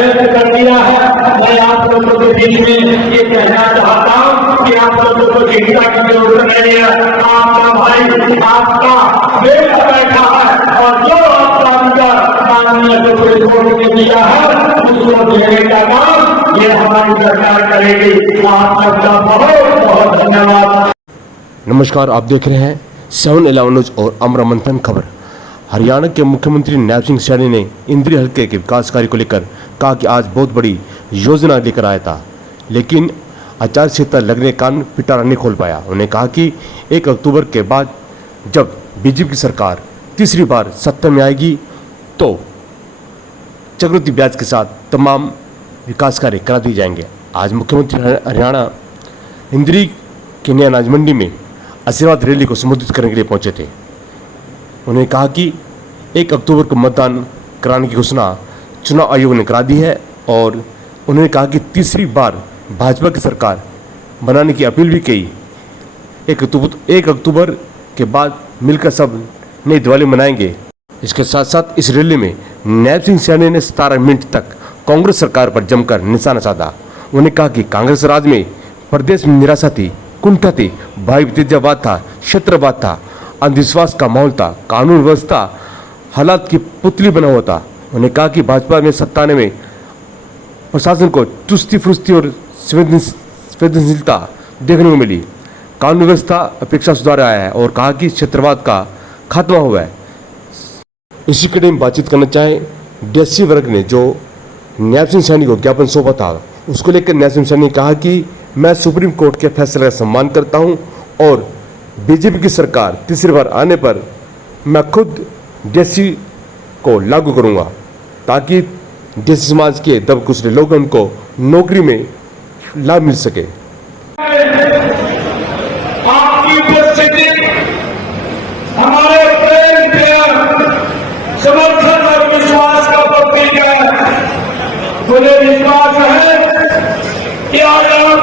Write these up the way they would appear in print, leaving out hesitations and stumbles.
व्यक्त कर दिया है। मैं आप लोगों के बीच में ये कहना चाहता हूँ कि आप लोगों को चिंता की जरूरत नहीं है। आपका भाई आपका बेटा बैठा है और जो आपका अंदर माननीय सुप्रीम कोर्ट ने दिया है उसको देने का काम ये हमारी सरकार करेगी। आप सबका बहुत बहुत धन्यवाद। नमस्कार, आप देख रहे हैं 7/11 न्यूज और अमर मंथन खबर। हरियाणा के मुख्यमंत्री नैब सिंह सैनी ने इंद्री हल्के के विकास कार्य को लेकर कहा कि आज बहुत बड़ी योजना लेकर आया था, लेकिन आचार संहिता लगने के कारण पिटारा नहीं खोल पाया। उन्होंने कहा कि 1 अक्टूबर के बाद जब बीजेपी की सरकार तीसरी बार सत्ता में आएगी तो चक्रवृद्धि ब्याज के साथ तमाम विकास कार्य करा दिए जाएंगे। आज मुख्यमंत्री हरियाणा इंद्री के नया अनाज मंडी में आशीर्वाद रैली को संबोधित करने के लिए पहुंचे थे। उन्होंने कहा कि 1 अक्टूबर को मतदान कराने की घोषणा चुनाव आयोग ने करा दी है और उन्होंने कहा कि तीसरी बार भाजपा की सरकार बनाने की अपील भी की। 1 अक्टूबर के बाद मिलकर सब नई दिवाली मनाएंगे। इसके साथ साथ इस रैली में नैब सिंह सैनी ने 17 मिनट तक कांग्रेस सरकार पर जमकर निशाना साधा। उन्होंने कहा कि कांग्रेस राज में प्रदेश में निराशा थी, कुंठा थी, भाई भतीजावाद था, क्षेत्रवाद था, अंधविश्वास का माहौल था, कानून व्यवस्था हालात की पुतली बना हुआ था। उन्होंने कहा कि भाजपा में सत्ता आने में प्रशासन को चुस्ती फुर्ती और संवेदनशीलता देखने को मिली, कानून व्यवस्था अपेक्षा सुधार आया है और कहा कि क्षेत्रवाद का खात्मा हुआ है। इसी कड़ी में बातचीत करना चाहे डीएससी वर्ग ने जो नैब सिंह सैनी को ज्ञापन सौंपा था, उसको लेकर नैब सिंह सैनी ने कहा कि मैं सुप्रीम कोर्ट के फैसले का सम्मान करता हूं और बीजेपी की सरकार तीसरी बार आने पर मैं खुद डीएससी को लागू करूंगा ताकि डीएससी समाज के दब कुचले लोगों को नौकरी में लाभ मिल सके। आपकी उपस्थिति हमारे प्रेम प्यार समर्थन और विश्वास का प्रतीक है। मुझे विश्वास है कि आज आप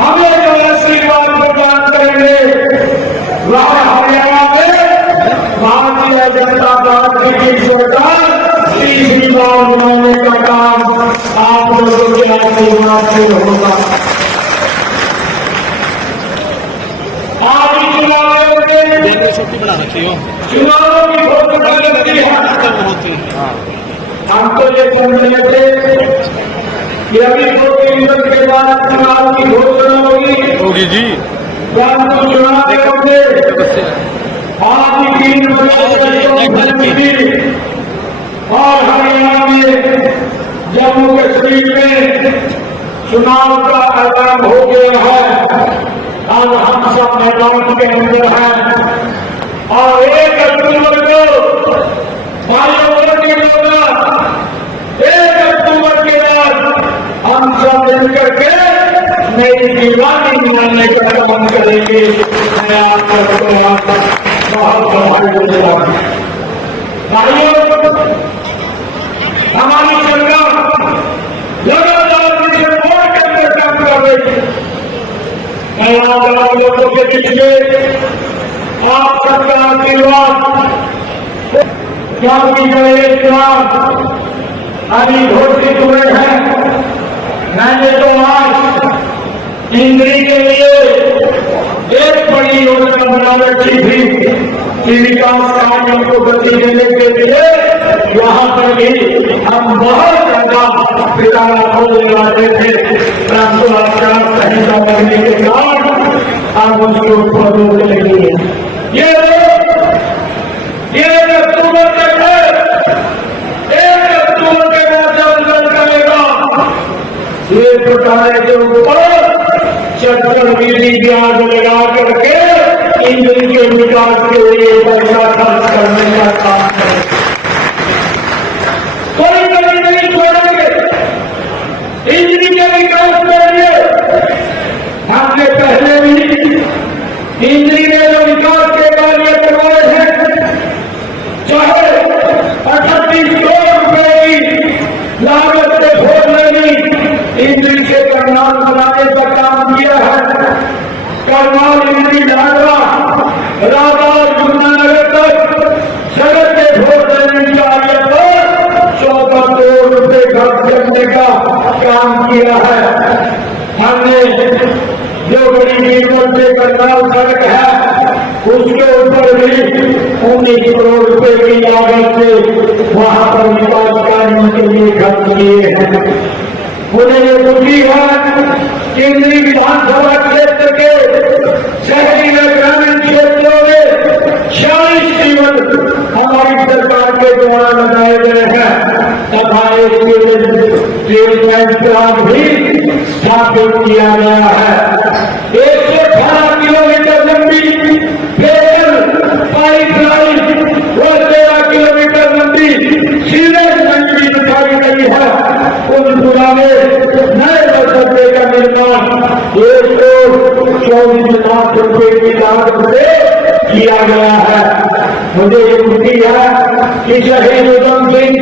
हमें जो आशीर्वाद प्रदान करेंगे वह हरियाणा में भारतीय जनता पार्टी की सरकार तीसरी बार बनाने का काम आप लोगों के आशीर्वाद से होगा। आज चुनाव आयोग ने चुनावों की घोषणा लगती है। हम तो ये समझ रहे थे कि अभी 2-3 दिन के बाद चुनाव की घोषणा होगी जी। चुनाव आयोग ने आज 3 बजे और हरियाणा में जम्मू कश्मीर में चुनाव का ऐलान हो गया है। आज हम सब मैदान के अंदर हैं और 1 अक्टूबर को भाइयों के लोग 1 अक्टूबर के बाद हम सब मिलकर के नई दीवानी बनाने का काम करेंगे। मैं आप सबको बहुत बधाई देता हूं। भाइयों, हमारी सरकार लगातार विषय और के अंदर काम कर रही है। मैं आप लोगों के बीच में आप सबका आशीर्वाद क्योंकि मेरे चुनाव अभी घोषित हुए हैं। मैंने तो आज इंद्री के लिए एक बड़ी योजना बना रखी थी कि विकास कार्यों को गति देने के लिए यहाँ पर भी हम बहुत ज्यादा पिटारा खोलने वाले थे, परंतु आचार संहिता लगने के कारण हम उसके ऊपर रोक लेंगे। ये 1 अक्टूबर तक है। 1 अक्टूबर के बाद आंदोलन करेगा। ये पिटारे के ऊपर चक्रवृद्धि ब्याज लगा करके इंद्री के विकास के लिए पैसा खर्च करने का काम करें। कोई कभी नहीं छोड़ेंगे। इंद्री के विकास के लिए हमने पहले भी इंद्री में जो विकास के कार्य करवाए हैं, चाहे 38 करोड़ रुपए की लागत से भोग लगी इंद्री के करनाल बनाने का काम किया है। करनाल इंद्री नागरा राधा जुमनानगर तक सड़क के भोग लेने के कार्य पर 14 करोड़ रुपए खर्च करने का काम किया है। हमने जो बड़ी कीमत से करनाल सड़क है उसके ऊपर भी 19 करोड़ रुपए की लागत से वहां पर विकास कार्यों के लिए खर्च किए हैं। मुझे ये खुशी है कि इंद्री विधानसभा क्षेत्र के शहरी व ग्रामीण क्षेत्रों में 40 जीवन हमारी सरकार के द्वारा बनाए गए हैं तथा एक ट्रीटमेंट प्लांट भी स्थापित किया गया है। 118 किलोमीटर लंबी पेयजल पाइपलाइन और 13 किलोमीटर लंबी सीवेज लाइन भी बिछाई गई है। उन पुराने नए बस अड्डे का निर्माण 124 लाख रुपए की लागत से किया गया है। मुझे ये खुशी है कि शहीद उधम सिंह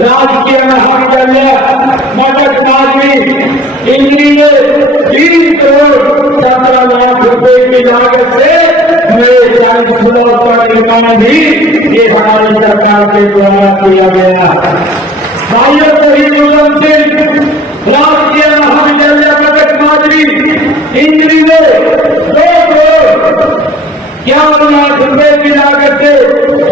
राजकीय महाविद्यालय मदद माधवी इंद्री में 3 करोड़ 17 लाख रुपए की लागत से नए 40 फ्लोर का निर्माण भी ये हमारी सरकार के द्वारा किया गया है। भाइयों, शहीद उधम सिंह राजकीय महाविद्यालय मदद माधवी इंद्री में 2 करोड़ 51 लाख रुपए की लागत से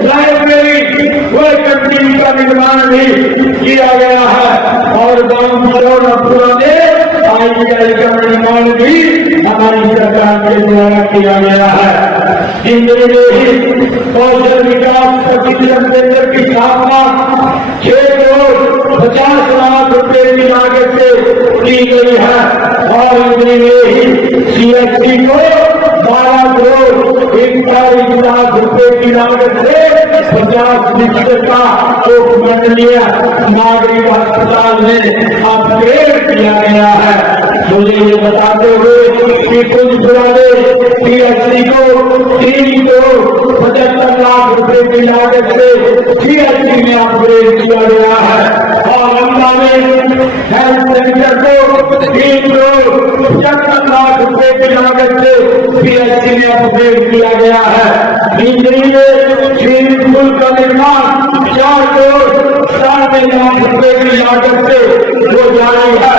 लाइब्रेरी व कैंटीन का निर्माण भी किया गया है और गांव सरोनपुरा में आईटीआई का निर्माण भी हमारी सरकार के द्वारा किया गया है। इंद्री में ही कौशल विकास प्रशिक्षण केंद्र की स्थापना 6 करोड़ 50 लाख रुपए की लागत से की गई है और इंद्री में ही सीएचसी को 12 करोड़ 41 लाख रुपए की लागत से 50 बिस्तर का उपमंडलीय नागरिक अस्पताल में अपग्रेड किया गया है। मुझे ये बताते हुए कि कुछ पुराने सीएचसी को 3 करोड़ 75 लाख रुपए की लागत से सीएचसी में अपग्रेड किया गया है और अम्बा में हेल्थ सेंटर को 3 करोड़ 75 लाख रुपए की लागत से सीएचसी में अपग्रेड किया गया है। इंद्री में स्विमिंग पूल का निर्माण 4 करोड़ 90 लाख रुपए की लागत से हो जारी है।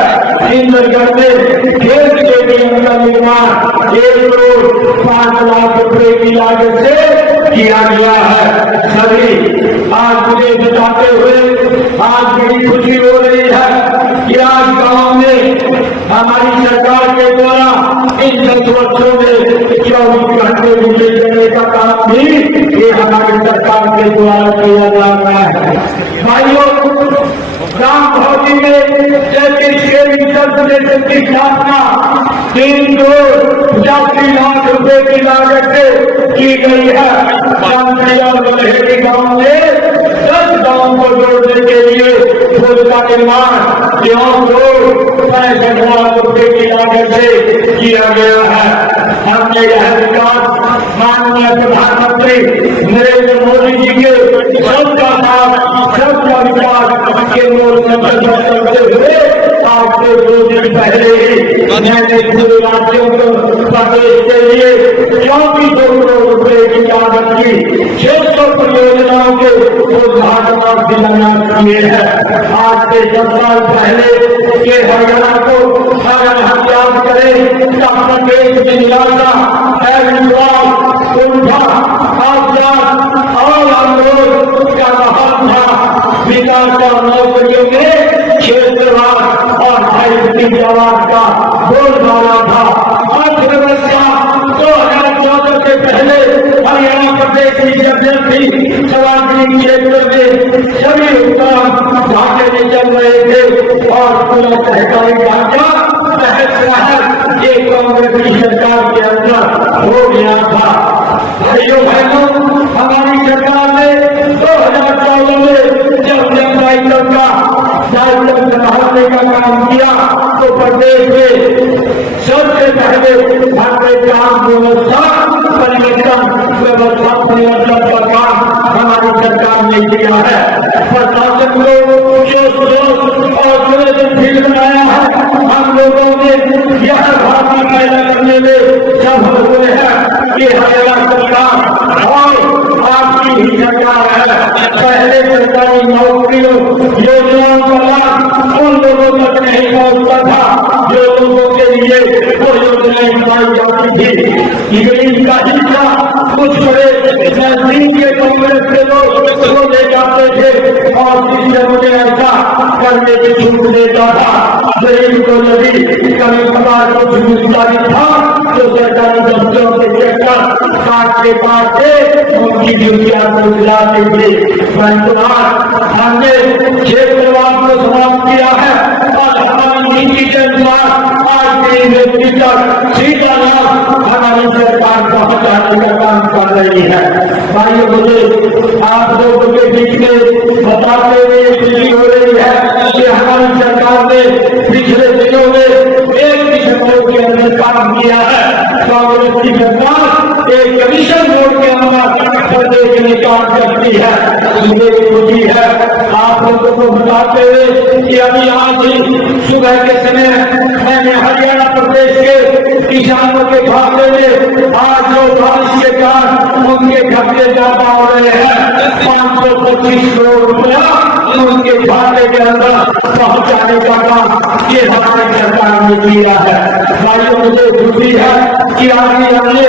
इंद्रगढ़ में खेल स्टेडियम का निर्माण 1 करोड़ 5 लाख रुपए की लागत से किया गया है। सभी आज मुझे बताते हुए आज बड़ी खुशी हो रही है कि आज गांव में हमारी सरकार के द्वारा इन 10 वर्षों में 24 घंटे बिजली देने का काम भी ये हमारी सरकार के द्वारा किया जा रहा है। भाइयों, ग्राम भौती में जैसे शेयरिंग सर्विसेज की स्थापना 3 करोड़ 85 लाख रुपए की लागत से की गई है। शांति और बलहेड़ी गांव में 10 गांव को जोड़ने के लिए पुल का निर्माण 9 करोड़ 65 लाख रुपए की लागत से किया गया है। हमने यह विकास माननीय प्रधानमंत्री नरेंद्र मोदी जी के सबका साथ सबका विकास के मूल मंत्र करते हुए आज से 2 दिन पहले ही मैंने पूरे राज्यों को प्रदेश के लिए 24 करोड़ रुपए की लागत की 600 परियोजनाओं के उद्घाटन और शिलान्यास किए हैं। आज से 10 साल पहले के हरियाणा को अगर हम याद करें तो प्रदेश की निराशा उल्टा आजाद और अनुरोध का महत्व था। विकास और नौकरियों में क्षेत्रवाद और हाईब्रिड जवाब का बोलबाला था। अर्थव्यवस्था 2014 से पहले हरियाणा प्रदेश की जब थी सार्वजनिक क्षेत्र में सभी उपक्रम घाटे में चल रहे थे और पूरा सहकारी ढांचा ये कांग्रेस की सरकार के अंदर हो गया था। भाइयों हमारी सरकार ने 2014 में जब दायित्व संभालने का काम किया तो प्रदेश में सबसे पहले भारतीय ग्राम व्यवस्था परिवर्तन का काम हमारी सरकार ने किया है। प्रशासन को जोश और संवेदनशील बनाया है। हम लोगों ने यह भावना पैदा करने में सफल हुए हैं कि हरियाणा सरकार और आपकी ही सरकार है। पहले सरकारी नौकरियों योजनाओं का लाभ बनाई जाती थी। इंग्लिश का हिस्सा कुछ बड़े नजदीक के कांग्रेस के लोग उसको ले जाते थे और सिस्टम ने ऐसा करने की छूट देता था। गरीब को यदि कभी कभार कुछ मिलता ही था तो सरकारी दफ्तरों के चक्कर काटते काटते उनकी ड्यूटियां को दिलाते थे। हमने क्षेत्रवाद को समाप्त किया है और हमारी नीति के अनुसार आज के व्यक्ति तक सीधा लाभ हमारी सरकार पहुंचाने का काम कर रही है। भाइयों, मुझे आप लोगों के बीच में बताते हुए खुशी हो रही है कि हमारी सरकार ने पिछले दिनों में एक दिसंबर के अंदर काम किया है। कांग्रेस की सरकार एक कमीशन बोर्ड के अंदर पर्दे के लिए काम करती है। मुझे खुशी है आप लोगों को बताते हुए कि अभी आज ही सुबह के समय मैंने हरियाणा प्रदेश के किसानों के खाते में आज जो बारिश के कारण उनके खर्चे ज्यादा हो रहे हैं 525 करोड़ रुपया उनके खाते के अंदर पहुंचाने का काम ये हमारी सरकार ने किया है। भाइयों, मुझे खुशी है कि आज हमने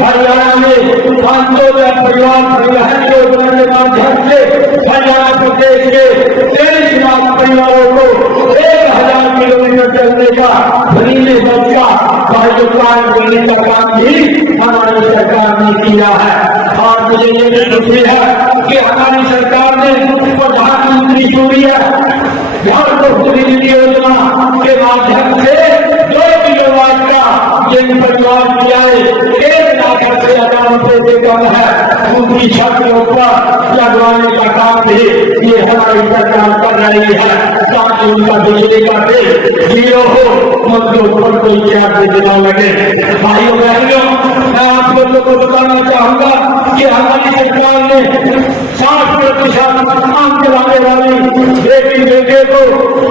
हरियाणा में 500 परिवार परिवहन योजना के माध्यम से हरियाणा प्रदेश के 23 लाख परिवारों को 1000 किलोमीटर चलने का नीले बस का कार्य देने का काम भी हमारी सरकार ने किया है। और मुझे ये भी खुशी है कि हमारी सरकार ने प्रधानमंत्री सूर्य घर को बिजली योजना के माध्यम से 2 किलोवाट का जिन परिवार की आय 1 लाख से ज्यादा रुपए से कम है उनकी छत के ऊपर लगवाने का काम भी ये हमारी सरकार कर रही है ताकि उनका बिजली का बिल जीरो हो, उनके ऊपर कोई चार्ज देना लगे। भाइयों बहनों, मैं आप लोगों को बताना चाहूंगा कि हमारी सरकार ने 60% आम चलाने वाली बेटी बेटे को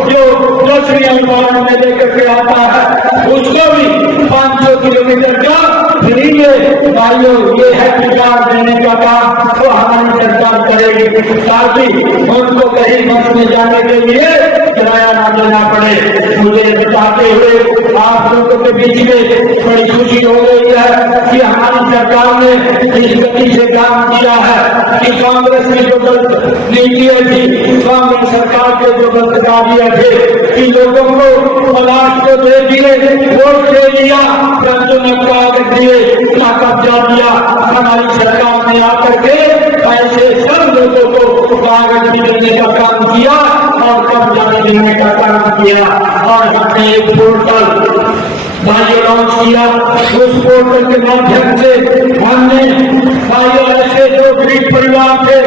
जो 10वीं अनुमान में लेकर के आता है उसको भी 500 किलोमीटर का फ्री में भाइयों ये है टिकट देने का काम तो हमारी सरकार करेगी ताकि उनको कहीं बस में जाने के लिए किराया न देना पड़े। मुझे बताते हुए आप लोगों के बीच में बड़ी खुशी हो गई है कि हमारी सरकार ने इस गति से काम किया है कि कांग्रेस की जो गलत नीतियां थी, कांग्रेस सरकार के जो गलत कार्य थे कि लोगों को तलाश को दे दिए, वोट दे दिया, कागज दिए, कब्जा दिया। हमारी सरकार ने आकर के ऐसे सब लोगों को कागज देने का काम किया और कब्जा देने का काम किया और हमने एक पोर्टल भाइयों लॉन्च किया। उस पोर्टल के माध्यम से हमने भाइयों ऐसे जो गरीब परिवार थे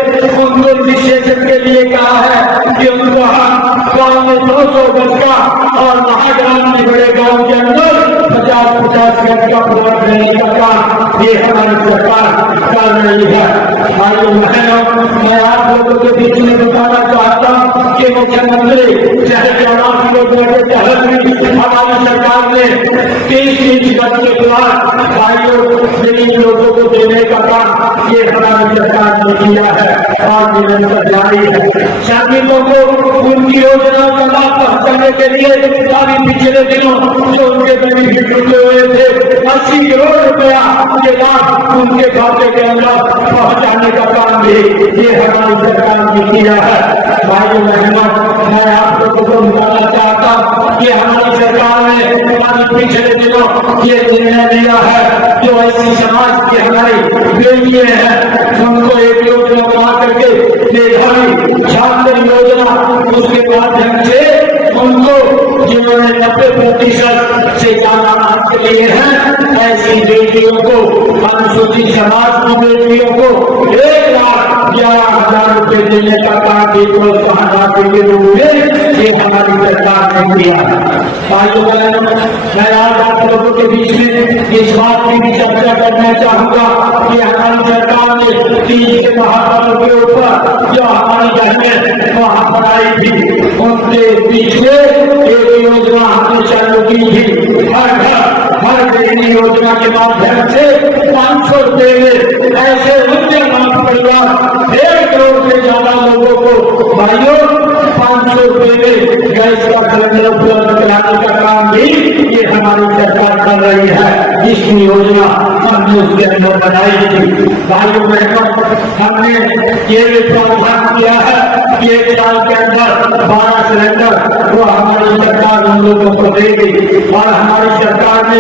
उनको विशेषण के लिए कहा है कि उनको गाँव में 200 गज का और महाग्राम में बड़े गाँव के अंदर 50-50 गज का प्लॉट देने का काम ये हमारी सरकार कर रही है। भाइयों बहनों, मैं आप लोगों के बीच में बताना चाहता हूँ कि मुख्यमंत्री शहरी आवास योजना के तहत भी हमारी सरकार ने 30 गज के प्लॉट भाइयों गरीब लोगों को देने का काम ये हमारी सरकार ने किया है और निरंतर जारी है। श्रमिकों को उनकी योजना का लाभ पहुंचाने के लिए अभी पिछले दिनों जो उनके बेनिफिट जुटे हुए थे 80 करोड़ रुपया के लाभ उनके खाते के अंदर पहुंचाने का काम भी ये हमारी सरकार ने किया है। भाइयों बहनों, मैं आप लोगों को बताना चाहता हूँ कि हमारी सरकार ने पिछले दिनों ये निर्णय लिया है जो ऐसी समाज की हमारी बेटियां हैं उनको एक योजना बना करके मेधावी छात्र योजना उसके माध्यम से उनको जिन्होंने 90% से ज्यादा अंक लिए हैं ऐसी बेटियों को अनुसूचित समाज की बेटियों को 1,11,000 रुपए देने का काम भी प्रोत्साहन के रूप में ये हमारी सरकार ने किया है। भाइयों बहनों, मैं आज आप लोगों के बीच में इस बात की भी चर्चा करना चाहूंगा कि हमारी सरकार ने तीज के महापर्व के ऊपर जो हमारी बहनें वहां पढ़ाई थी उनके बीच में एक योजना हमने चालू की थी। हर गरीबी योजना के माध्यम से 500 रुपए में ऐसे उच्च लाभ परिवार 1.5 करोड़ से ज्यादा लोगों को भाइयों 500 रुपए में गैस का सिलेंडर उपलब्ध कराने का काम भी ये हमारी सरकार कर रही है। इस की योजना हमने उसके अंदर बनाई थी। भाइयों बहनों, हमने ये भी प्रावधान किया है कि 1 साल के अंदर 12 सिलेंडर वो हमारी सरकार हम लोगों को देगी और हमारी सरकार ने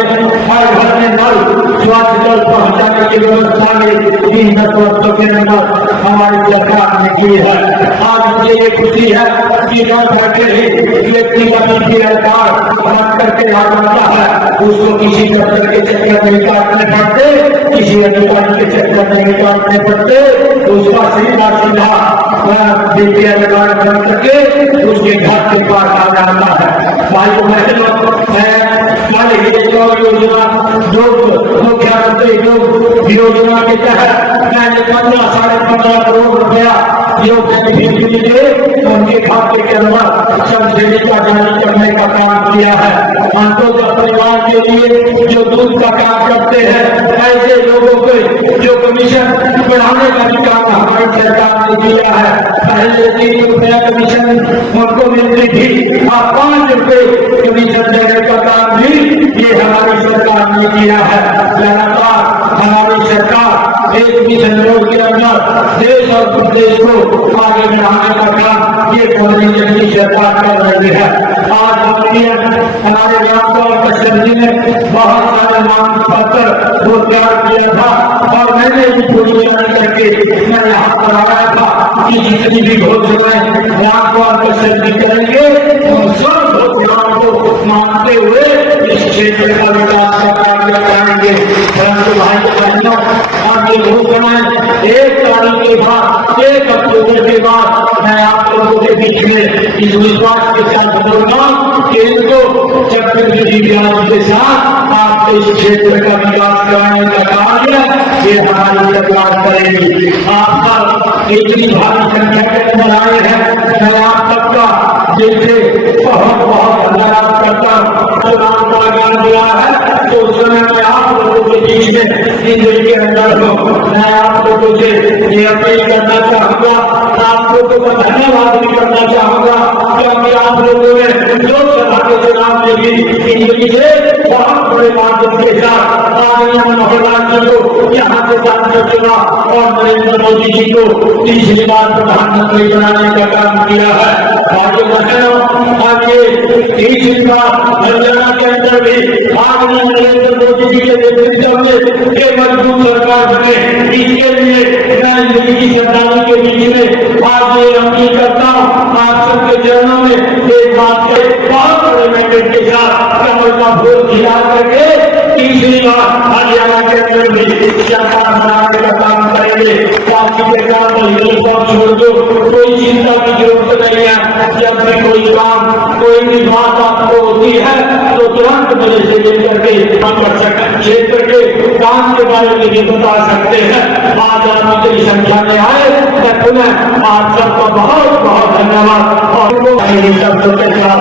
हर घर में नल स्वच्छ जल पहुंचाने की व्यवस्था में 3 वर्षों के अंदर हमारी सरकार ने की है। आज मुझे ये खुशी है कि घर बैठे ही व्यक्ति का बीपीएल कार्ड बन करके आ जाता है, उसको किसी दफ्तर के चक्कर नहीं काटने पड़ते, किसी अधिकारी के चक्कर नहीं काटने पड़ते, उसका सीधा बीपीएल कार्ड बन करके उसके घर के पास आ जाता है। भाइयों बहनों, कल ये जो योजना जो मुख्यमंत्री जो योजना के तहत मैंने 15-15.5 करोड़ रुपया योग उनके खाते के अंदर सब्सिडी का जारी करने का काम किया है। अंतों परिवार के लिए जो दूध का काम करते हैं, ऐसे लोगों को जो कमीशन बढ़ाने का भी काम हमारी सरकार ने किया है। पहले 3 रुपया कमीशन उनको मिलती थी, अब 5 रुपये कमीशन देने का काम भी ये हमारी सरकार ने किया है। लगातार हमारी सरकार एक मिशन मोड के अंदर देश और प्रदेश को आगे बढ़ाने का काम ये मोदी की सरकार कर रही है। आज हमारे रामपाल कश्यप जी ने बहुत सारे मांग पत्र वो तैयार किया था और मैंने भी पूरी तैयारी करके मैं यहाँ पर आया था कि जितनी भी घोषणाएं रामपाल कश्यप जी करेंगे उन सब घोषणाओं को मानते हुए इस क्षेत्र का विकास का कार्य कराएंगे। परंतु भाई बहनों, आज ये घोषणाएं 1 तारीख के बाद 1 अक्टूबर के बाद मैं आप लोगों के बीच में इस विश्वास के साथ बोलूंगा कि इनको चक्रवृद्धि ब्याज के साथ आपको इस क्षेत्र का विकास कराने का कार्य ये हमारी सरकार करेगी। आपका इतनी भारी संख्या के अंदर आए हैं, मैं आप सबका दिल से बहुत बहुत धन्यवाद करता हूँ। चुनाव का ऐलान दिया है तो उस समय मैं आप लोगों के बीच में दिल्ली के अंदर हूँ। मैं आप लोगों से ये अपील करना चाहूँगा, आप लोगों का धन्यवाद भी करना चाहूँगा, क्योंकि आप लोगों ने लोकसभा के चुनाव में भी दिल्ली से बहुत बड़े माध्यम के साथ आदरणीय मनोहर लाल जी को यहाँ से सांसद चुना और नरेंद्र मोदी जी को 30 बार प्रधानमंत्री बनाने का काम किया है। भाइयों बहनों, आज ये 30 बार हरियाणा के अंदर भी आदरणीय नरेंद्र मोदी जी के नेतृत्व में एक मजबूत सरकार बने, इसके लिए मैं दिल्ली की सरकार के बीच में आज ये अपील करता हूँ आप सबके चरणों में एक बात के बहुत बड़े मैंडेट के साथ कमल का फूल खिला करके 3री बार हरियाणा के अंदर भी सरकार बनाने का काम करेंगे। बाकी के काम छोड़ दो, कोई चिंता की जरूरत नहीं है। जब भी कोई काम कोई भी बात आपको होती है तो तुरंत मेरे से लेकर के क्षेत्र के काम के बारे में भी बता सकते हैं। आज आप इतनी संख्या में आए, मैं पुनः आप सबका बहुत बहुत धन्यवाद और शब्दों के साथ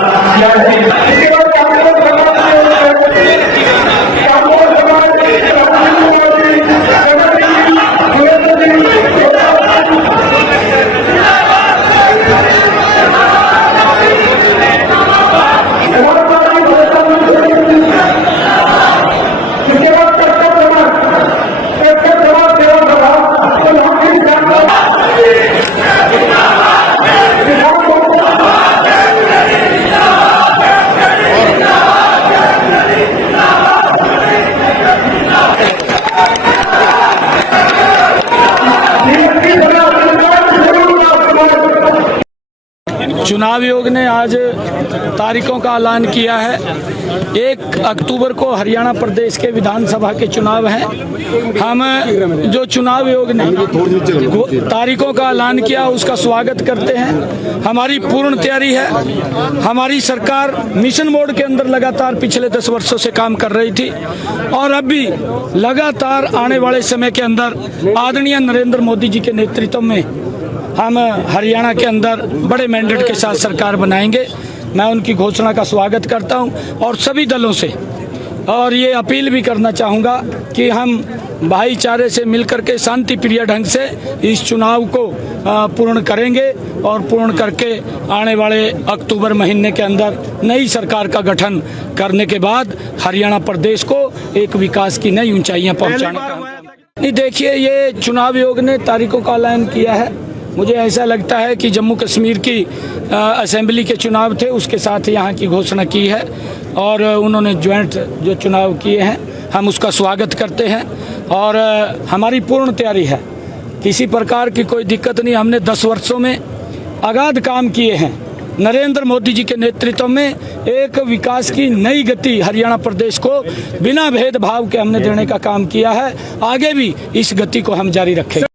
चुनाव आयोग ने आज तारीखों का ऐलान किया है। 1 अक्टूबर को हरियाणा प्रदेश के विधानसभा के चुनाव हैं। हम जो चुनाव आयोग ने तारीखों का ऐलान किया उसका स्वागत करते हैं। हमारी पूर्ण तैयारी है। हमारी सरकार मिशन मोड के अंदर लगातार पिछले 10 वर्षों से काम कर रही थी और अब भी लगातार आने वाले समय के अंदर आदरणीय नरेंद्र मोदी जी के नेतृत्व में हम हरियाणा के अंदर बड़े मैंडेट के साथ सरकार बनाएंगे। मैं उनकी घोषणा का स्वागत करता हूं और सभी दलों से और ये अपील भी करना चाहूँगा कि हम भाईचारे से मिलकर के शांति प्रिय ढंग से इस चुनाव को पूर्ण करेंगे और पूर्ण करके आने वाले अक्टूबर महीने के अंदर नई सरकार का गठन करने के बाद हरियाणा प्रदेश को एक विकास की नई ऊंचाइयां पहुंचाने का नहीं। देखिए, ये चुनाव आयोग ने तारीखों का ऐलान किया है। मुझे ऐसा लगता है कि जम्मू कश्मीर की असेंबली के चुनाव थे, उसके साथ यहाँ की घोषणा की है और उन्होंने ज्वाइंट जो चुनाव किए हैं, हम उसका स्वागत करते हैं और हमारी पूर्ण तैयारी है। किसी प्रकार की कोई दिक्कत नहीं। हमने 10 वर्षों में अगाध काम किए हैं। नरेंद्र मोदी जी के नेतृत्व में एक विकास की नई गति हरियाणा प्रदेश को बिना भेदभाव के हमने देने का काम किया है। आगे भी इस गति को हम जारी रखेंगे।